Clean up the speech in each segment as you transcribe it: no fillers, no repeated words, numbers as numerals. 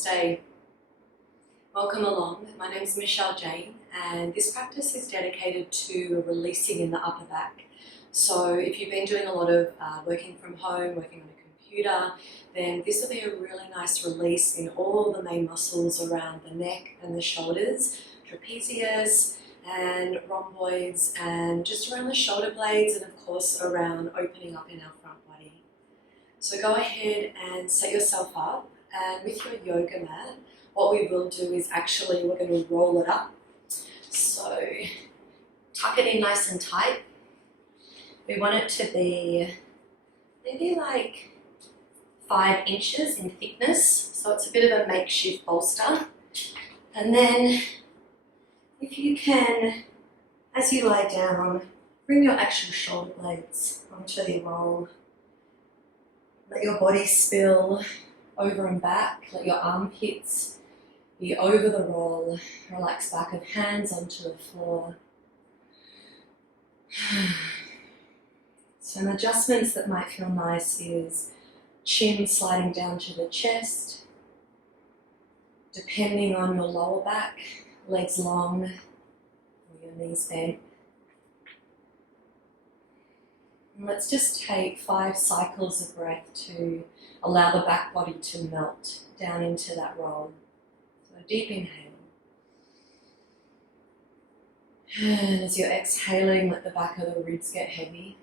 Namaste. Welcome along. My name is Michelle Jane and this practice is dedicated to releasing in the upper back. So if you've been doing a lot of working from home, working on a computer, then this will be a really nice release in all the main muscles around the neck and the shoulders, trapezius and rhomboids, and just around the shoulder blades, and of course around opening up in our front body. So go ahead and set yourself up, and with your yoga mat, what we will do is actually we're going to roll it up. So tuck it in nice and tight. We want it to be maybe like 5 inches in thickness, so it's a bit of a makeshift bolster. And then if you can, as you lie down, bring your actual shoulder blades onto the roll. Let your body spill over and back, let your armpits be over the roll, relax back of hands onto the floor. Some adjustments that might feel nice is chin sliding down to the chest, depending on your lower back, legs long, or your knees bent. And let's just take 5 cycles of breath to allow the back body to melt down into that roll. So a deep inhale. And as you're exhaling, let the back of the ribs get heavy.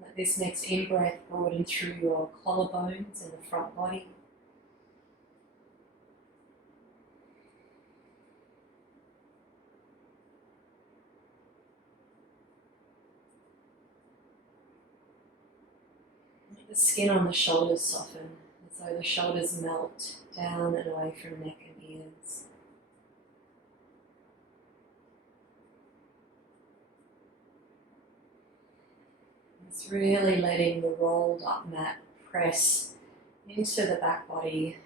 Let this next in-breath broaden through your collarbones and the front body. The skin on the shoulders soften, as though the shoulders melt down and away from neck and ears. It's really letting the rolled up mat press into the back body,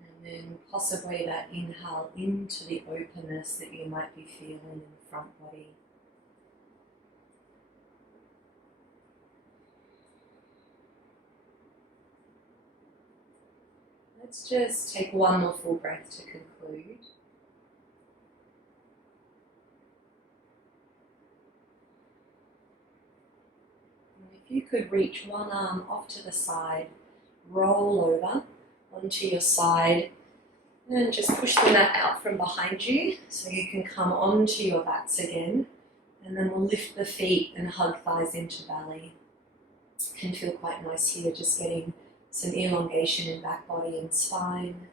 and then possibly that inhale into the openness that you might be feeling in the front body. Let's just take one more full breath to conclude. And if you could reach one arm off to the side, roll over onto your side, and just push the mat out from behind you so you can come onto your backs again. And then we'll lift the feet and hug thighs into belly. It can feel quite nice here, just getting some elongation in back body and spine.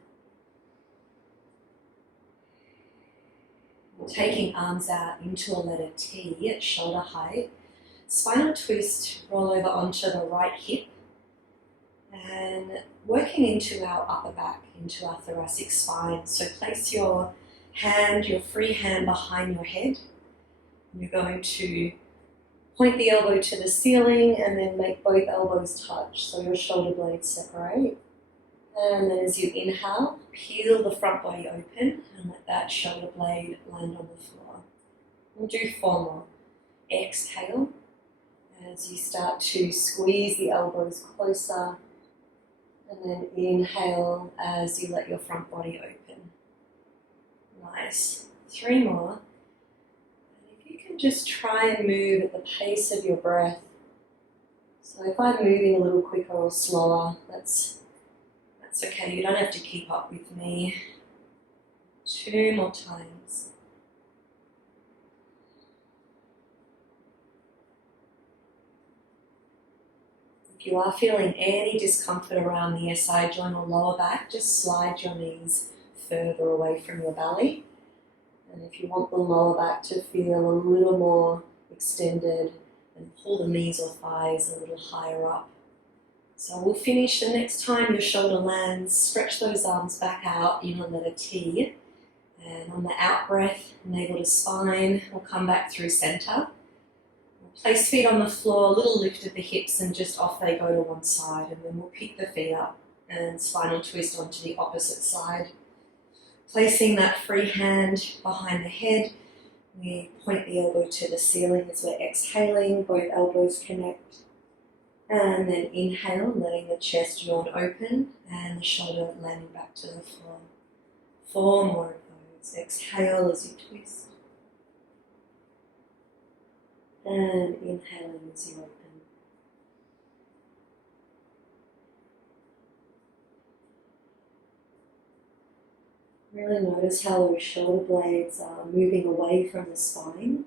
Taking arms out into a letter T at shoulder height. Spinal twist, roll over onto the right hip. And working into our upper back, into our thoracic spine. So place your hand, your free hand behind your head. You're going to point the elbow to the ceiling and then make both elbows touch so your shoulder blades separate. And then as you inhale, peel the front body open and let that shoulder blade land on the floor. We'll do 4 more. Exhale as you start to squeeze the elbows closer, and then inhale as you let your front body open. Nice. 3 more. Just try and move at the pace of your breath. So if I'm moving a little quicker or slower, that's okay. You don't have to keep up with me. 2 more times. If you are feeling any discomfort around the SI joint or lower back, just slide your knees further away from your belly. And if you want the lower back to feel a little more extended, then pull the knees or thighs a little higher up. So we'll finish the next time your shoulder lands, stretch those arms back out in a letter T. And on the out breath, navel to spine, we'll come back through center. We'll place feet on the floor, a little lift of the hips, and just off they go to one side. And then we'll pick the feet up and spinal twist onto the opposite side. Placing that free hand behind the head, we point the elbow to the ceiling as we're exhaling, both elbows connect. And then inhale, letting the chest yawn open and the shoulder landing back to the floor. 4 more of those. Exhale as you twist. And inhaling as you open. Really notice how those shoulder blades are moving away from the spine.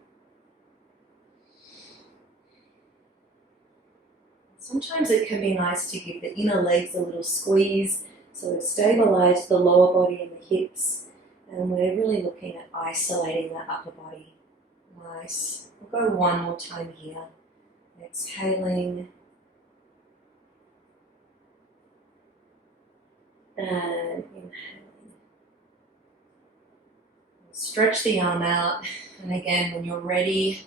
Sometimes it can be nice to give the inner legs a little squeeze, so stabilize the lower body and the hips. And we're really looking at isolating that upper body. Nice. We'll go 1 more time here. Exhaling. And inhaling. Stretch the arm out. And again, when you're ready,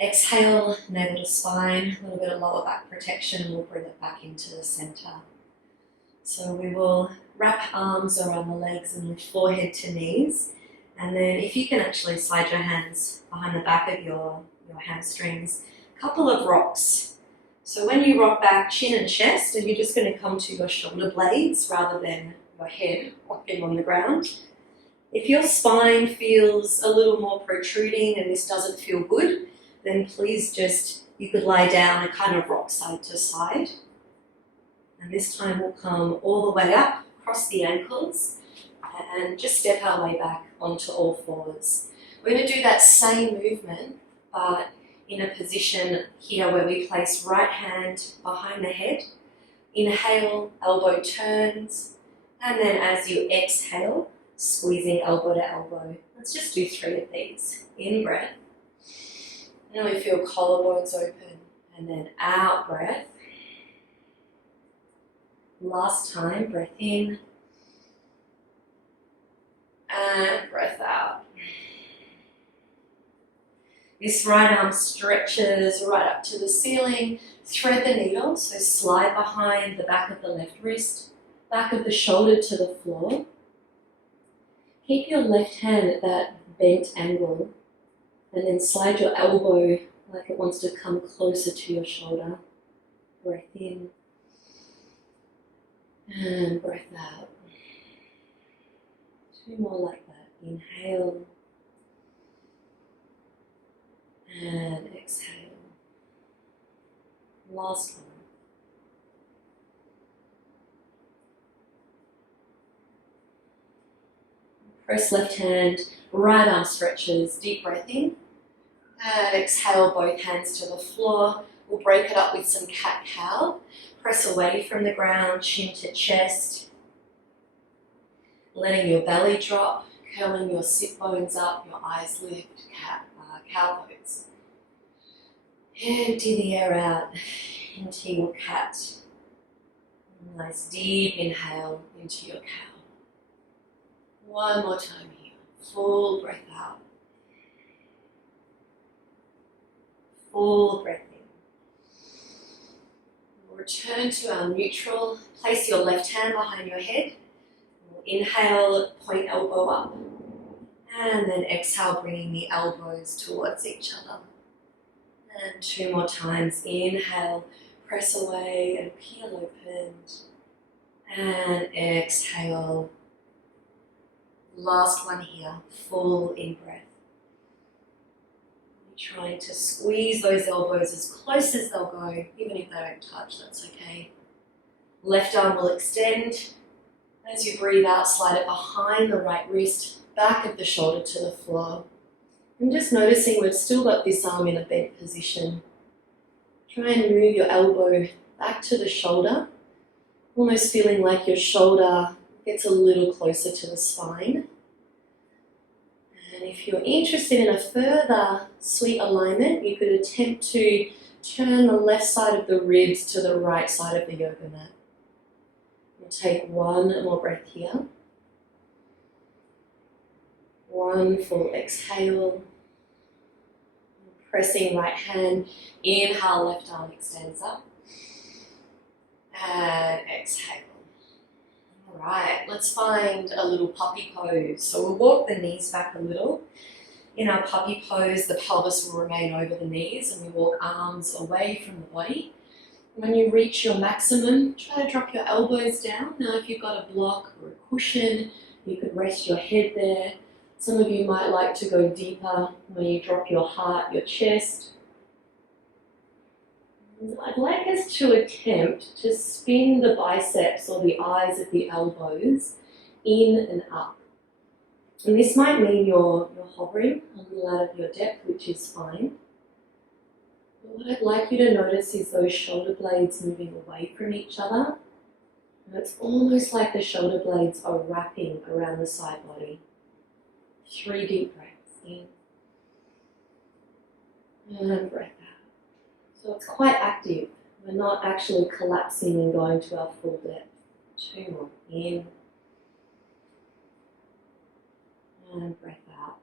exhale, navel to spine, a little bit of lower back protection, and we'll bring it back into the center. So we will wrap arms around the legs and lift forehead to knees. And then if you can actually slide your hands behind the back of your hamstrings, a couple of rocks. So when you rock back, chin and chest, and you're just going to come to your shoulder blades rather than your head rocking on the ground. If your spine feels a little more protruding and this doesn't feel good, then please you could lie down and kind of rock side to side. And this time we'll come all the way up, across the ankles, and just step our way back onto all fours. We're going to do that same movement, but in a position here where we place right hand behind the head. Inhale, elbow turns, and then as you exhale, squeezing elbow to elbow. Let's just do 3 of these. In breath. And we feel collarbones open, and then out breath. Last time, breath in, and breath out. This right arm stretches right up to the ceiling. Thread the needle, so slide behind the back of the left wrist, back of the shoulder to the floor. Keep your left hand at that bent angle, and then slide your elbow like it wants to come closer to your shoulder. Breath in, and breath out. 2 more like that. Inhale, and exhale. Last one. Press left hand, right arm stretches, deep breath in. And exhale, both hands to the floor. We'll break it up with some cat-cow. Press away from the ground, chin to chest. Letting your belly drop, curling your sit bones up, your eyes lift, cow pose. Empty the air out into your cat. Nice deep inhale into your cow. 1 more time here. Full breath out. Full breath in. We'll return to our neutral. Place your left hand behind your head. We'll inhale, point elbow up. And then exhale, bringing the elbows towards each other. And 2 more times. Inhale, press away and peel open. And exhale. Last one here, full in breath. You're trying to squeeze those elbows as close as they'll go, even if they don't touch, that's okay. Left arm will extend. As you breathe out, slide it behind the right wrist, back of the shoulder to the floor. And just noticing we've still got this arm in a bent position. Try and move your elbow back to the shoulder, almost feeling like your shoulder gets a little closer to the spine. And if you're interested in a further sweet alignment, you could attempt to turn the left side of the ribs to the right side of the yoga mat. We'll take 1 more breath here. 1 full exhale. Pressing right hand, inhale, left arm extends up. And exhale. Alright, let's find a little puppy pose. So we'll walk the knees back a little. In our puppy pose, the pelvis will remain over the knees and we walk arms away from the body. When you reach your maximum, try to drop your elbows down. Now if you've got a block or a cushion, you could rest your head there. Some of you might like to go deeper, where you drop your heart, your chest. I'd like us to attempt to spin the biceps or the eyes of the elbows in and up. And this might mean you're hovering a little out of your depth, which is fine. But what I'd like you to notice is those shoulder blades moving away from each other. And it's almost like the shoulder blades are wrapping around the side body. 3 deep breaths in and breath out. So it's quite active. We're not actually collapsing and going to our full depth. 2 more. In and breath out.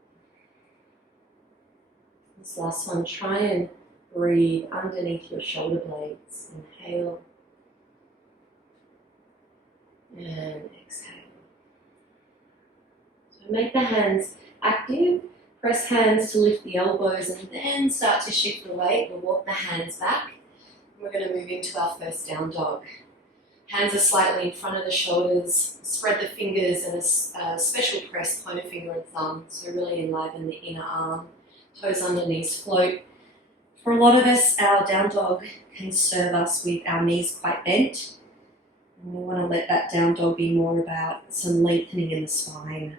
This last one, try and breathe underneath your shoulder blades. Inhale and exhale. So make the hands active. Press hands to lift the elbows and then start to shift the weight. We'll walk the hands back. We're going to move into our first down dog. Hands are slightly in front of the shoulders. Spread the fingers and a special press, pointer finger and thumb. So really enliven the inner arm. Toes under knees float. For a lot of us, our down dog can serve us with our knees quite bent. And we want to let that down dog be more about some lengthening in the spine.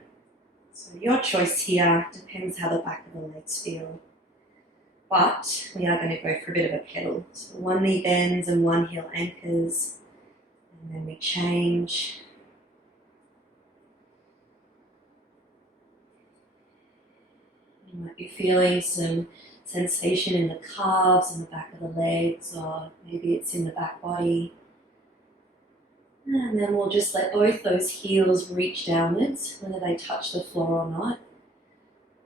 So your choice here depends how the back of the legs feel. But we are going to go for a bit of a pedal. So 1 knee bends and 1 heel anchors. And then we change. You might be feeling some sensation in the calves and the back of the legs, or maybe it's in the back body. And then we'll just let both those heels reach downwards, whether they touch the floor or not.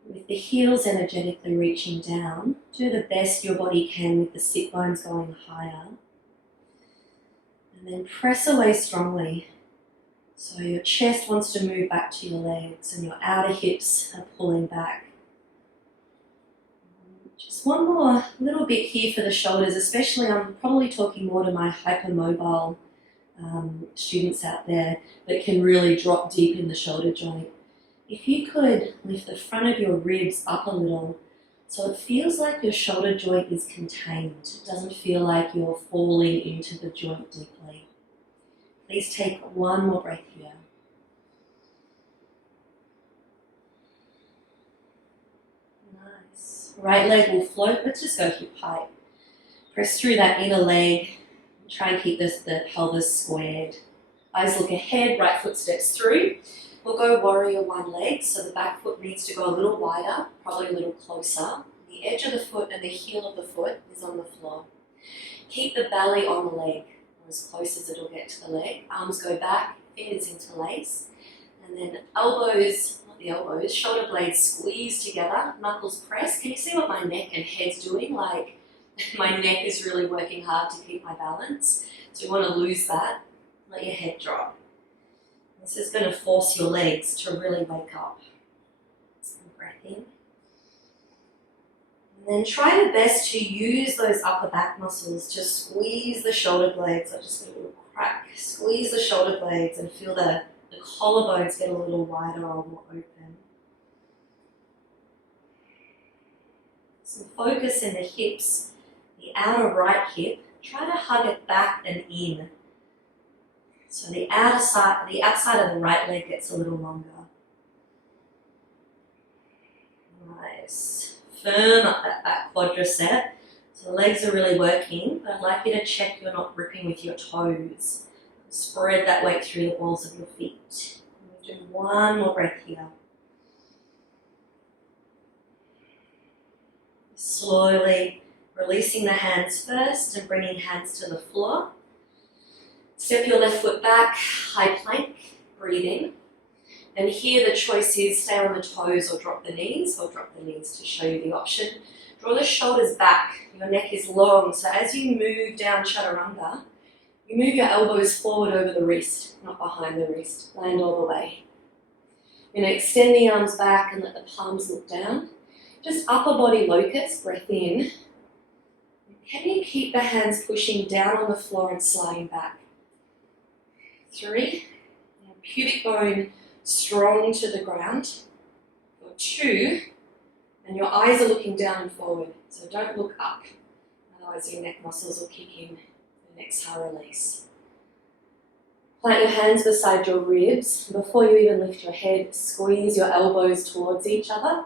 With the heels energetically reaching down, do the best your body can with the sit bones going higher. And then press away strongly. So your chest wants to move back to your legs and your outer hips are pulling back. Just one more little bit here for the shoulders, especially I'm probably talking more to my hypermobile students out there that can really drop deep in the shoulder joint. If you could lift the front of your ribs up a little so it feels like your shoulder joint is contained. It doesn't feel like you're falling into the joint deeply. Please take 1 more breath here. Nice. Right leg will float. Let's just go hip height. Press through that inner leg. Try and keep the pelvis squared. Eyes look ahead, right foot steps through. We'll go warrior 1 leg, so the back foot needs to go a little wider, probably a little closer. The edge of the foot and the heel of the foot is on the floor. Keep the belly on the leg, or as close as it'll get to the leg. Arms go back, fingers interlace. And then elbows, not the elbows, shoulder blades squeeze together, knuckles press. Can you see what my neck and head's doing? Like, my neck is really working hard to keep my balance. So you want to lose that. Let your head drop. This is going to force your legs to really wake up. And breath in. And then try your best to use those upper back muscles to squeeze the shoulder blades. I just get a little crack. Squeeze the shoulder blades and feel the collarbones get a little wider or more open. Some focus in the hips. The outer right hip, try to hug it back and in. So the outside of the right leg gets a little longer. Nice. Firm up that back quadricep. So the legs are really working, but I'd like you to check you're not gripping with your toes. Spread that weight through the balls of your feet. We'll do 1 more breath here. Slowly releasing the hands first and bringing hands to the floor. Step your left foot back, high plank, breathe in. And here the choice is stay on the toes or drop the knees. I'll drop the knees to show you the option. Draw the shoulders back, your neck is long. So as you move down chaturanga, you move your elbows forward over the wrist, not behind the wrist. Land all the way. You're going to extend the arms back and let the palms look down. Just upper body locust, breath in. Can you keep the hands pushing down on the floor and sliding back? 3. Pubic bone strong to the ground. For 2. And your eyes are looking down and forward, so don't look up. Otherwise your neck muscles will kick in. And exhale, release. Plant your hands beside your ribs. Before you even lift your head, squeeze your elbows towards each other.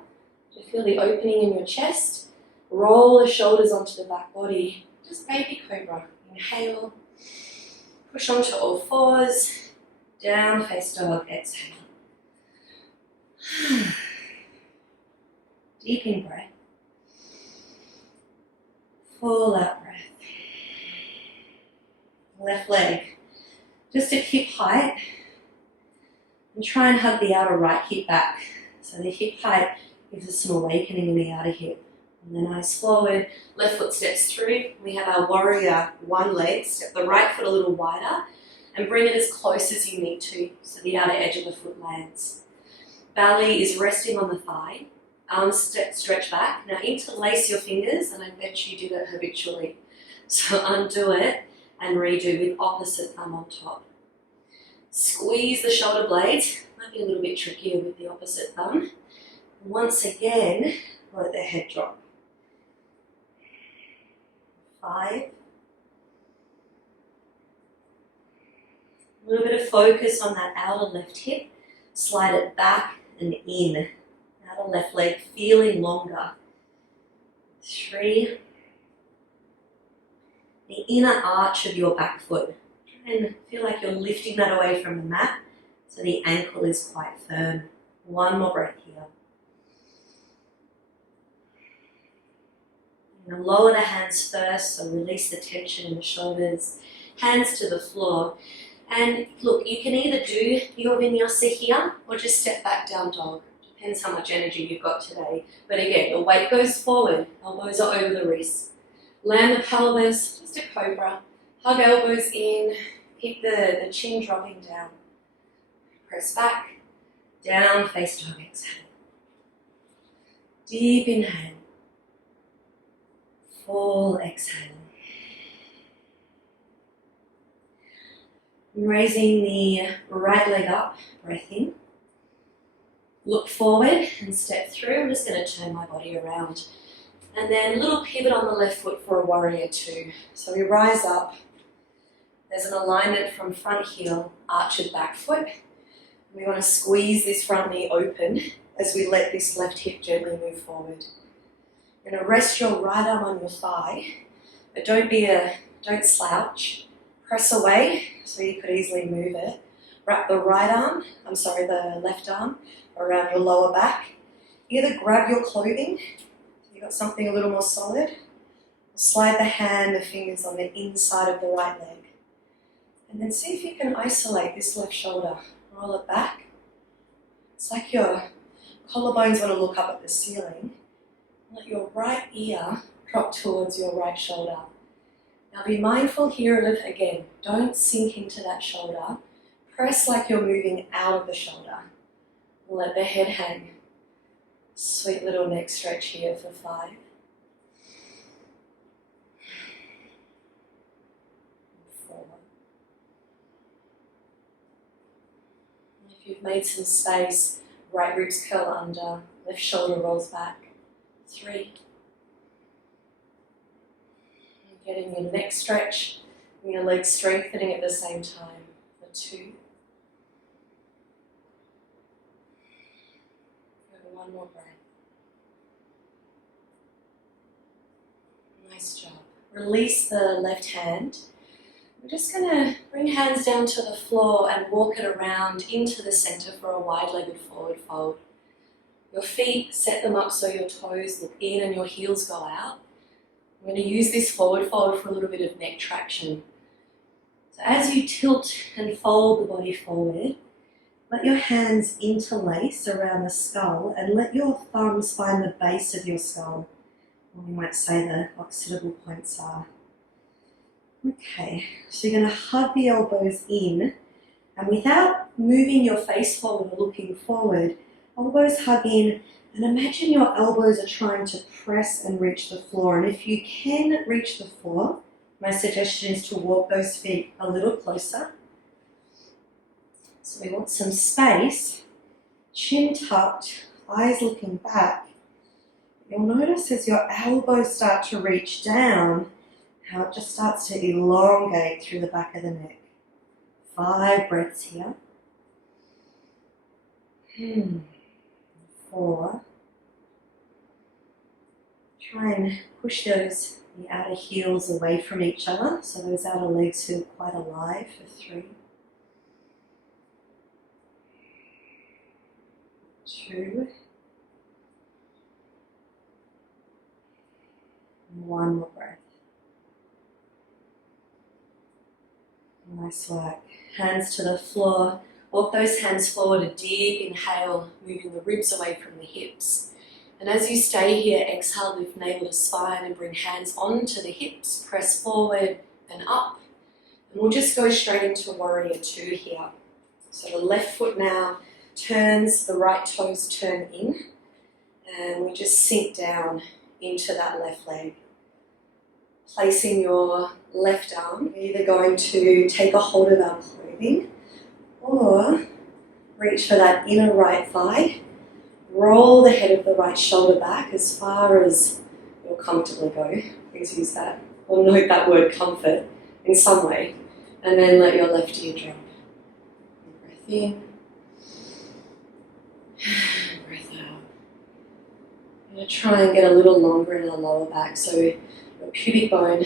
You feel the opening in your chest. Roll the shoulders onto the back body. Just baby cobra. Inhale. Push onto all fours. Down, face dog, exhale. Deep in breath. Full out breath. Left leg just at hip height. And try and hug the outer right hip back. So the hip height gives us some awakening in the outer hip. And then eyes forward, left foot steps through. We have our warrior one leg. Step the right foot a little wider and bring it as close as you need to so the outer edge of the foot lands. Belly is resting on the thigh. Arms stretch back. Now interlace your fingers, and I bet you do that habitually. So undo it and redo with opposite thumb on top. Squeeze the shoulder blades. Might be a little bit trickier with the opposite thumb. Once again, let the head drop. 5. A little bit of focus on that outer left hip. Slide it back and in. Outer left leg feeling longer. 3. The inner arch of your back foot. Try and feel like you're lifting that away from the mat so the ankle is quite firm. 1 more breath here. And lower the hands first, so release the tension in the shoulders. Hands to the floor. And look, you can either do your vinyasa here or just step back down dog. Depends how much energy you've got today. But again, your weight goes forward, elbows are over the wrists. Land the pelvis, just a cobra. Hug elbows in, keep the chin dropping down. Press back, down, face dog, exhale. Deep inhale. Full exhale. Raising the right leg up, breath in. Look forward and step through. I'm just going to turn my body around. And then a little pivot on the left foot for a warrior 2. So we rise up. There's an alignment from front heel, arched back foot. We want to squeeze this front knee open as we let this left hip gently move forward. You're going to rest your right arm on your thigh, but don't slouch. Press away so you could easily move it. Wrap the left arm around your lower back. Either grab your clothing, so you've got something a little more solid, or slide the fingers on the inside of the right leg. And then see if you can isolate this left shoulder. Roll it back. It's like your collarbones want to look up at the ceiling. Let your right ear drop towards your right shoulder. Now be mindful here of, again, don't sink into that shoulder. Press like you're moving out of the shoulder. Let the head hang. Sweet little neck stretch here for 5. 4. If you've made some space, right ribs curl under, left shoulder rolls back. 3. Getting your neck stretch and your legs strengthening at the same time. For 2. Go 1 more breath. Nice job. Release the left hand. We're just going to bring hands down to the floor and walk it around into the center for a wide-legged forward fold. Your feet, set them up so your toes look in and your heels go out. We're going to use this forward fold for a little bit of neck traction. So as you tilt and fold the body forward, let your hands interlace around the skull and let your thumbs find the base of your skull. Or we might say the occipital points are. Okay, so you're going to hug the elbows in, and without moving your face forward or looking forward, elbows hug in And imagine your elbows are trying to press and reach the floor. And if you can reach the floor, my suggestion is to walk those feet a little closer. So we want some space, chin tucked, eyes looking back. You'll notice as your elbows start to reach down, how it just starts to elongate through the back of the neck. 5 breaths here. 4. Try and push the outer heels away from each other, so those outer legs feel quite alive for 3. 2. 1 more breath. Nice work. Hands to the floor. Walk those hands forward, a deep inhale, moving the ribs away from the hips. And as you stay here, exhale, lift navel to spine and bring hands onto the hips. Press forward and up. And we'll just go straight into warrior 2 here. So the left foot now turns, the right toes turn in. And we just sink down into that left leg. Placing your left arm, we're either going to take a hold of our clothing or reach for that inner right thigh. Roll the head of the right shoulder back as far as you'll comfortably go. Please use that, or note that word comfort in some way. And then let your left ear drop. Breath in. Breath out. I'm going to try and get a little longer in our lower back. So your pubic bone,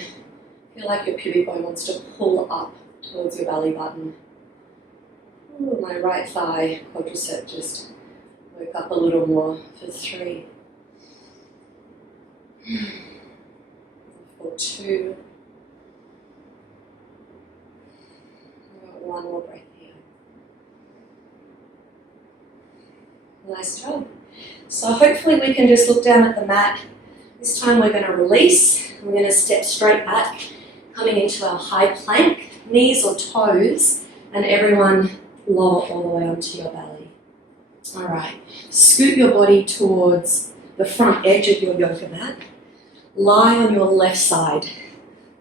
feel like your pubic bone wants to pull up towards your belly button. Ooh, my right thigh quadricep just woke up a little more for 3. For 2. I've got 1 more breath here. Nice job. So hopefully we can just look down at the mat. This time we're going to release. We're going to step straight back, coming into our high plank, knees or toes, and everyone lower all the way onto your belly. All right, scoot your body towards the front edge of your yoga mat. Lie on your left side.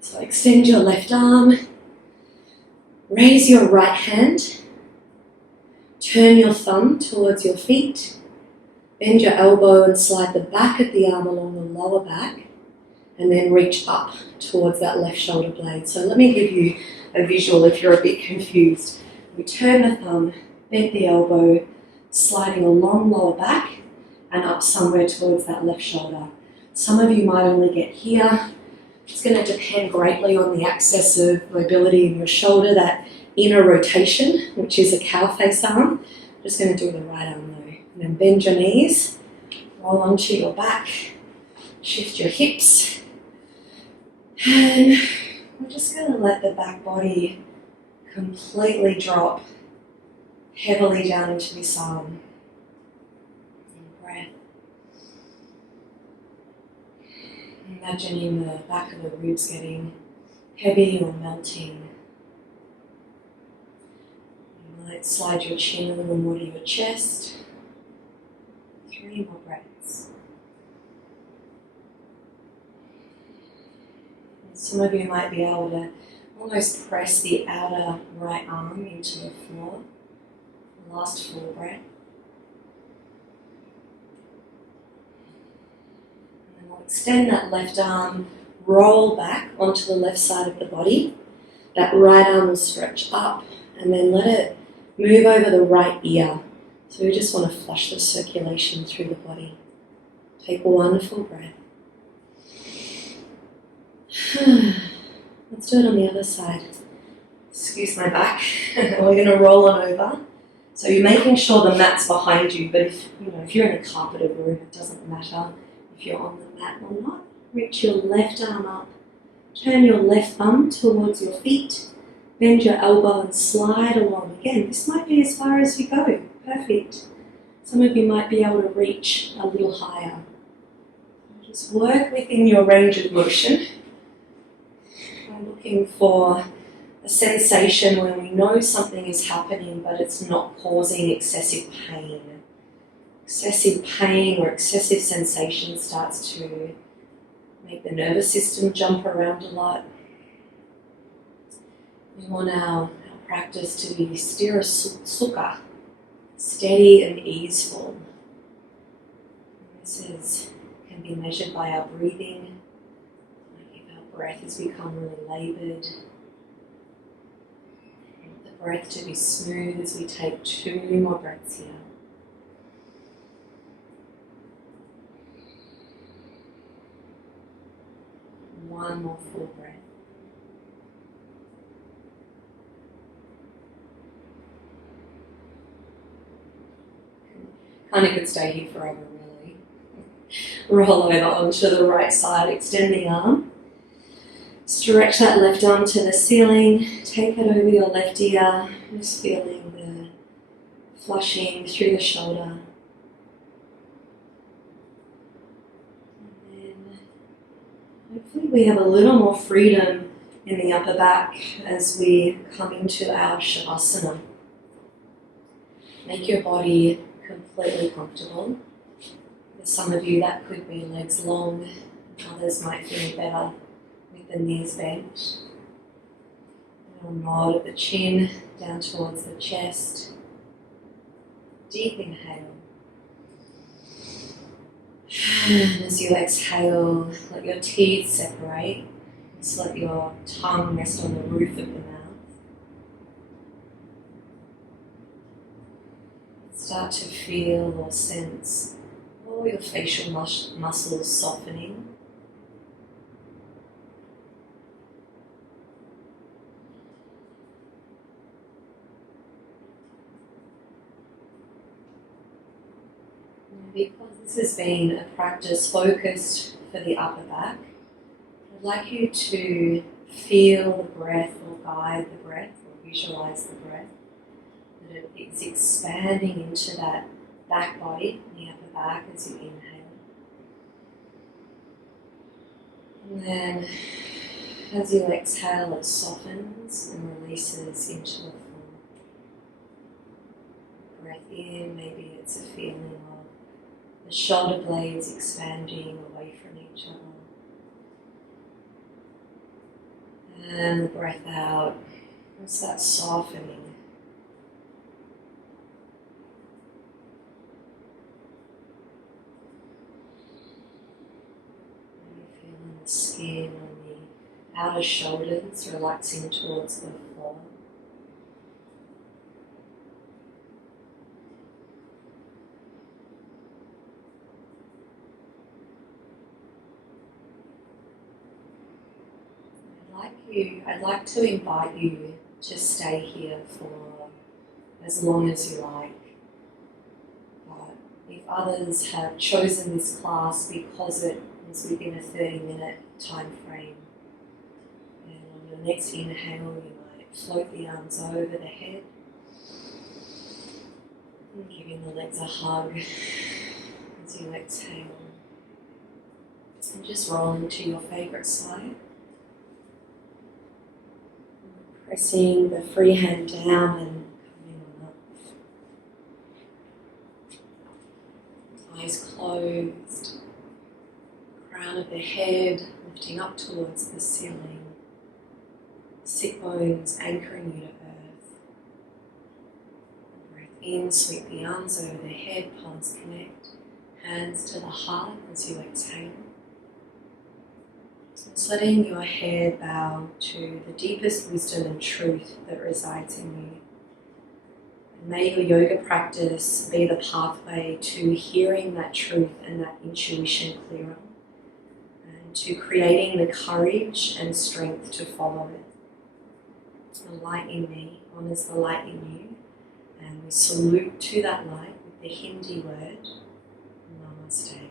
So extend your left arm, raise your right hand, turn your thumb towards your feet, bend your elbow and slide the back of the arm along the lower back, and then reach up towards that left shoulder blade. So let me give you a visual if you're a bit confused. We turn the thumb, bend the elbow, sliding along lower back and up somewhere towards that left shoulder. Some of you might only get here. It's going to depend greatly on the access of mobility in your shoulder, that inner rotation, which is a cow face arm. I'm just going to do the right arm though. And then bend your knees, roll onto your back, shift your hips. And we're just going to let the back body completely drop heavily down into this arm. And breath. Imagining the back of the ribs getting heavy or melting. You might slide your chin a little more to your chest. 3 more breaths. And some of you might be able to almost press the outer right arm into the floor. Last 4 breaths. And then we'll extend that left arm, roll back onto the left side of the body. That right arm will stretch up and then let it move over the right ear. So we just want to flush the circulation through the body. Take 1 full breath. Let's do it on the other side. Excuse my back. We're going to roll on over. So you're making sure the mat's behind you, but if you're in a carpeted room, it doesn't matter if you're on the mat or not. Reach your left arm up, turn your left thumb towards your feet, bend your elbow and slide along. Again, this might be as far as you go. Perfect. Some of you might be able to reach a little higher. Just work within your range of motion. I'm looking for a sensation when we know something is happening but it's not causing excessive pain. excessive pain or excessive sensation starts to make the nervous system jump around a lot. We want our practice to be sthira sukha, steady and easeful. This can be measured by our breathing. Like if our breath has become really laboured, want the breath to be smooth as we take 2 more breaths here. One more full breath. Kind of could stay here forever, really. Roll over onto the right side, extend the arm. Stretch that left arm to the ceiling. Take it over your left ear. Just feeling the flushing through the shoulder. And then hopefully we have a little more freedom in the upper back as we come into our Shavasana. Make your body completely comfortable. For some of you that could be legs long, others might feel better with the knees bent. A little nod at the chin down towards the chest. Deep inhale. And as you exhale, let your teeth separate. Just let your tongue rest on the roof of the mouth. Start to feel or sense all your facial muscles softening. Because this has been a practice focused for the upper back, I'd like you to feel the breath or guide the breath or visualize the breath. That it is expanding into that back body, the upper back as you inhale. And then as you exhale, it softens and releases into the floor. Breath in, maybe it's a feeling of the shoulder blades expanding away from each other. And the breath out, it's that softening. Feeling the skin on the outer shoulders relaxing towards the floor. I'd like to invite you to stay here for as long as you like. But if others have chosen this class because it is within a 30-minute time frame, and on your next inhale you might float the arms over the head, and giving the legs a hug as you exhale. And just roll into your favourite side. Pressing the free hand down and coming on up. Eyes closed. Crown of the head lifting up towards the ceiling. Sit bones anchoring you to earth. Breath in, sweep the arms over the head, palms connect. Hands to the heart as you exhale. Just letting your head bow to the deepest wisdom and truth that resides in you. And may your yoga practice be the pathway to hearing that truth and that intuition clearer, and to creating the courage and strength to follow it. The light in me honours the light in you, and we salute to that light with the Hindi word, Namaste.